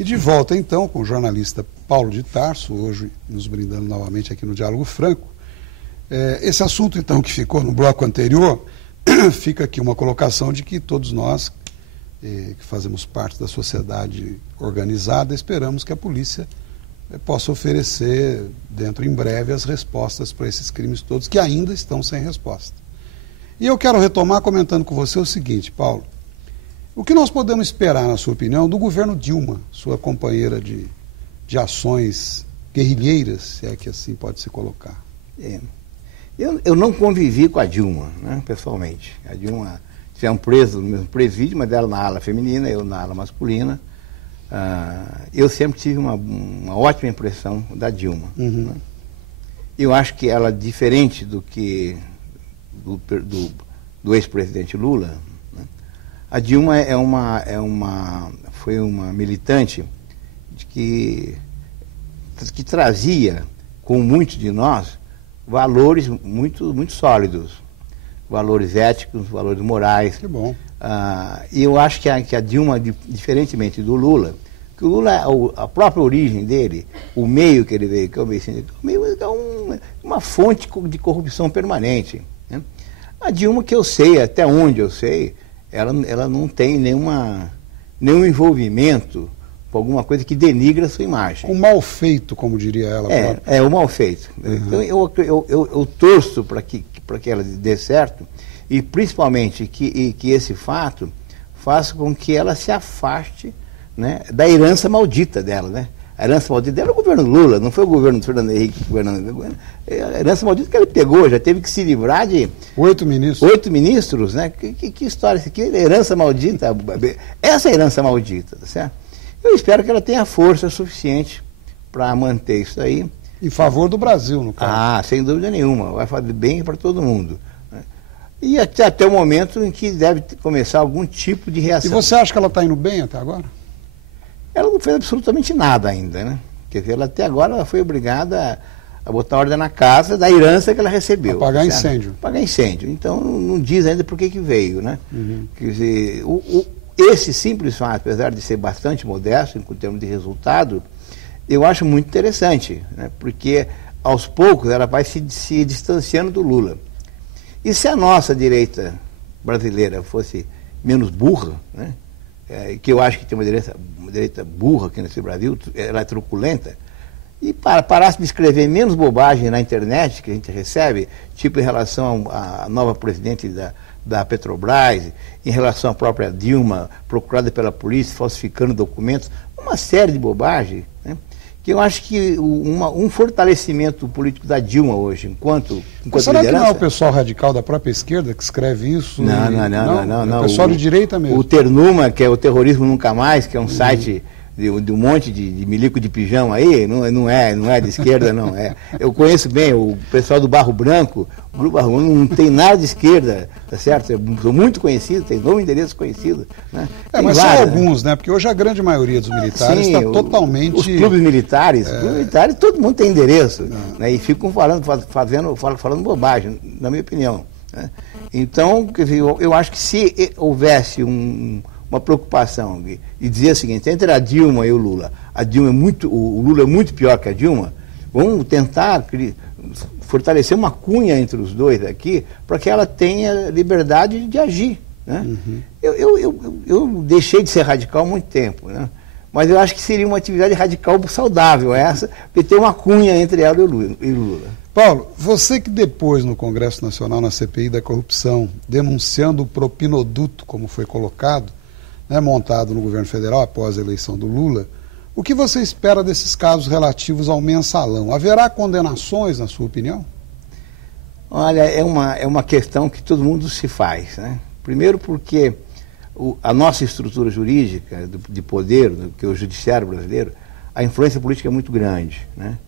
E de volta, então, com o jornalista Paulo de Tarso, hoje nos brindando novamente aqui no Diálogo Franco. Esse assunto, então, que ficou no bloco anterior, fica aqui uma colocação de que todos nós, que fazemos parte da sociedade organizada, esperamos que a polícia possa oferecer, dentro em breve, as respostas para esses crimes todos, que ainda estão sem resposta. E eu quero retomar comentando com você o seguinte, Paulo. O que nós podemos esperar, na sua opinião, do governo Dilma, sua companheira de ações guerrilheiras, se é que assim pode se colocar? Eu não convivi com a Dilma, né, pessoalmente. A Dilma tinha preso no mesmo presídio, mas ela na ala feminina, eu na ala masculina. Eu sempre tive uma ótima impressão da Dilma. Uhum. Né? Eu acho que ela, diferente do ex-presidente Lula, né? A Dilma foi uma militante que trazia, com muitos de nós, valores muito, muito sólidos, valores éticos, valores morais. Que bom. E eu acho que a Dilma, diferentemente do Lula, que o Lula, a própria origem dele, o meio que ele veio, que é o meio sindical, é uma fonte de corrupção permanente. Né? A Dilma, que eu sei, até onde eu sei, ela não tem nenhum envolvimento com alguma coisa que denigra a sua imagem. O mal feito, como diria ela. O mal feito. Uhum. Então eu torço para que ela dê certo, e principalmente que esse fato faça com que ela se afaste, né, da herança maldita dela, né? A herança maldita dela é o governo Lula, não foi o governo do Fernando Henrique, a herança maldita que ele pegou, já teve que se livrar de 8 ministros. 8 ministros, né? Que história isso aqui? Herança maldita, essa é a herança maldita, tá certo? Eu espero que ela tenha força suficiente para manter isso aí. Em favor do Brasil, no caso. Sem dúvida nenhuma, vai fazer bem para todo mundo. Né? E até o momento em que deve começar algum tipo de reação. E você acha que ela está indo bem até agora? Ela não fez absolutamente nada ainda, né? Quer dizer, até agora ela foi obrigada a botar ordem na casa da herança que ela recebeu. Apagar incêndio. Apagar incêndio. Então não diz ainda por que veio, né? Uhum. Quer dizer, esse simples fato, apesar de ser bastante modesto em termos de resultado, eu acho muito interessante, né? Porque aos poucos ela vai se distanciando do Lula. E se a nossa direita brasileira fosse menos burra, né? Que eu acho que tem uma direita burra aqui nesse Brasil, ela é truculenta, e parasse de escrever menos bobagem na internet que a gente recebe, tipo em relação à nova presidente da Petrobras, em relação à própria Dilma, procurada pela polícia, falsificando documentos, uma série de bobagens, né? Que eu acho que um fortalecimento político da Dilma hoje, enquanto será liderança... que não é o pessoal radical da própria esquerda que escreve isso? Não. É o pessoal de direita mesmo. O Ternuma, que é o Terrorismo Nunca Mais, que é um site de um monte de milico de pijama aí, não é de esquerda, não. Eu conheço bem o pessoal do Barro Branco, o Grupo Barro Branco não tem nada de esquerda, tá certo? São muito conhecidos, tem nome e endereço conhecido. Né? Mas são alguns, né? Porque hoje a grande maioria dos militares está totalmente... Os clubes militares, todo mundo tem endereço, né? E ficam falando bobagem, na minha opinião. Né? Então, quer dizer, eu acho que se houvesse uma preocupação e dizer o seguinte, entre a Dilma e o Lula, o Lula é muito pior que a Dilma, vamos tentar fortalecer uma cunha entre os dois aqui, para que ela tenha liberdade de agir. Né? Uhum. Eu deixei de ser radical há muito tempo, né? Mas eu acho que seria uma atividade radical saudável essa, porque tem uma cunha entre ela e o Lula. Paulo, você que depois no Congresso Nacional, na CPI da corrupção, denunciando o propinoduto, como foi colocado, né, montado no governo federal após a eleição do Lula, o que você espera desses casos relativos ao mensalão? Haverá condenações, na sua opinião? Olha, é uma questão que todo mundo se faz, né? Primeiro porque a nossa estrutura jurídica de poder, que é o judiciário brasileiro, a influência política é muito grande, né?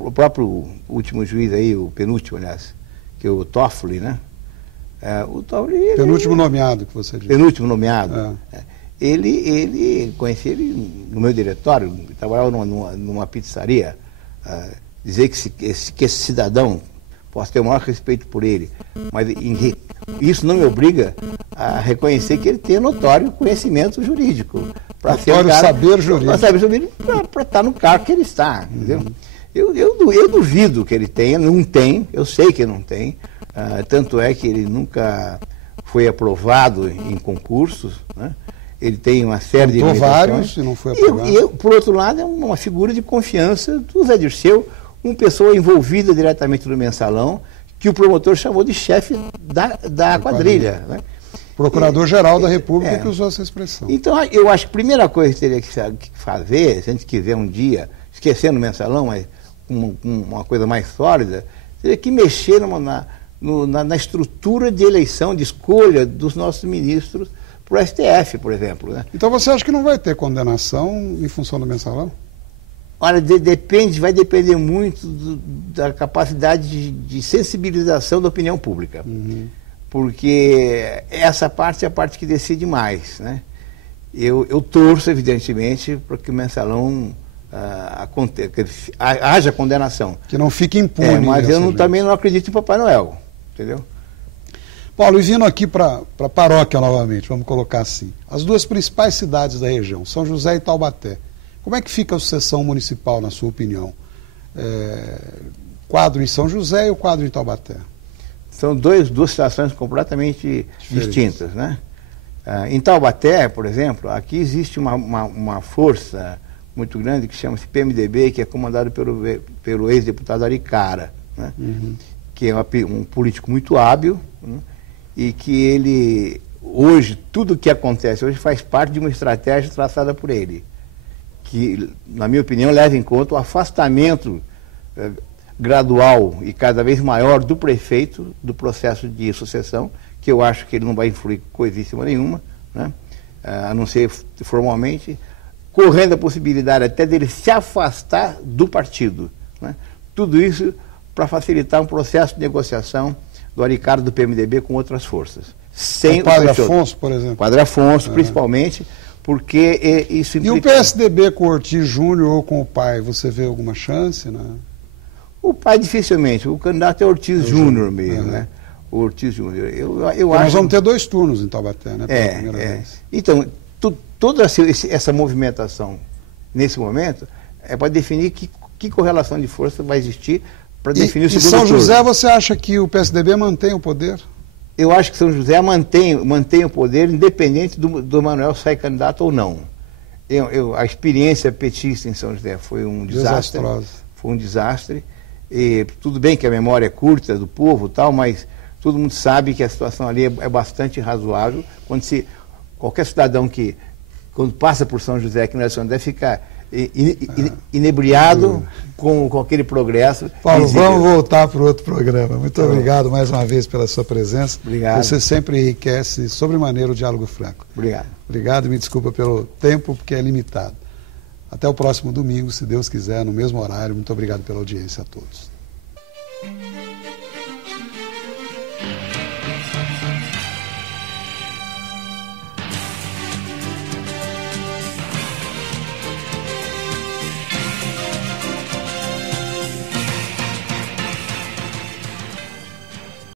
O próprio último juiz aí, o penúltimo, aliás, que é o Toffoli, né? Penúltimo nomeado, que você disse. Penúltimo nomeado. Conheci ele no meu diretório, trabalhava numa pizzaria. Dizer que esse cidadão, posso ter o maior respeito por ele, mas isso não me obriga a reconhecer que ele tem notório conhecimento jurídico. para ser um saber jurídico. Para estar no cargo que ele está, entendeu? Eu duvido que ele tenha, não tem, eu sei que não tem, tanto é que ele nunca foi aprovado em concursos, né? Ele tem uma série de vários e não foi aprovado. E, por outro lado, é uma figura de confiança do Zé Dirceu, uma pessoa envolvida diretamente no mensalão, que o promotor chamou de chefe da quadrilha. Né? Procurador-Geral da República que usou essa expressão. Então, eu acho que a primeira coisa que teria que fazer, se a gente quiser um dia, esquecendo o mensalão, mas uma coisa mais sólida, teria que mexer na estrutura de eleição, de escolha dos nossos ministros para o STF, por exemplo. Né? Então você acha que não vai ter condenação em função do mensalão? Olha, vai depender muito da capacidade de sensibilização da opinião pública. Porque essa parte é a parte que decide mais. Né? Eu torço, evidentemente, para que o mensalão haja condenação. Que não fique impune. Mas eu também não acredito em Papai Noel. Entendeu? Paulo, e vindo aqui para a paróquia novamente, vamos colocar assim. As duas principais cidades da região, São José e Taubaté. Como é que fica a sucessão municipal, na sua opinião? Quadro em São José e o quadro em Taubaté? São duas situações completamente distintas, né? Em Taubaté, por exemplo, aqui existe uma força muito grande que chama-se PMDB, que é comandado pelo ex-deputado Aricara, né? Que é um político muito hábil, né? E que ele, hoje, tudo o que acontece hoje faz parte de uma estratégia traçada por ele, que, na minha opinião, leva em conta o afastamento gradual e cada vez maior do prefeito do processo de sucessão, que eu acho que ele não vai influir coisíssima nenhuma, né? A não ser formalmente, correndo a possibilidade até dele se afastar do partido, né? Tudo isso para facilitar um processo de negociação do Aricara do PMDB com outras forças. Sem o Padre Afonso, por exemplo? Padre Afonso, principalmente, porque isso implica... E o PSDB com o Ortiz Júnior ou com o pai, você vê alguma chance, né? O pai dificilmente, o candidato é Ortiz Júnior mesmo, né? O Ortiz Júnior. Eu acho... Nós vamos ter 2 turnos em Taubaté, né? Pela primeira vez. Então, toda essa movimentação, nesse momento, é para definir que correlação de força vai existir para definir o segundo turno. E São José, você acha que o PSDB mantém o poder? Eu acho que São José mantém o poder, independente do Manuel sair candidato ou não. A experiência petista em São José foi um desastre. Foi um desastre. E, tudo bem que a memória é curta do povo, tal, mas todo mundo sabe que a situação ali é bastante razoável. Qualquer cidadão quando passa por São José, aqui na São José, fica inebriado com aquele progresso. Paulo, vamos voltar para o outro programa. Muito obrigado mais uma vez pela sua presença. Obrigado. Você sempre enriquece sobremaneira o Diálogo Franco. Obrigado. Obrigado e me desculpa pelo tempo, porque é limitado. Até o próximo domingo, se Deus quiser, no mesmo horário. Muito obrigado pela audiência a todos.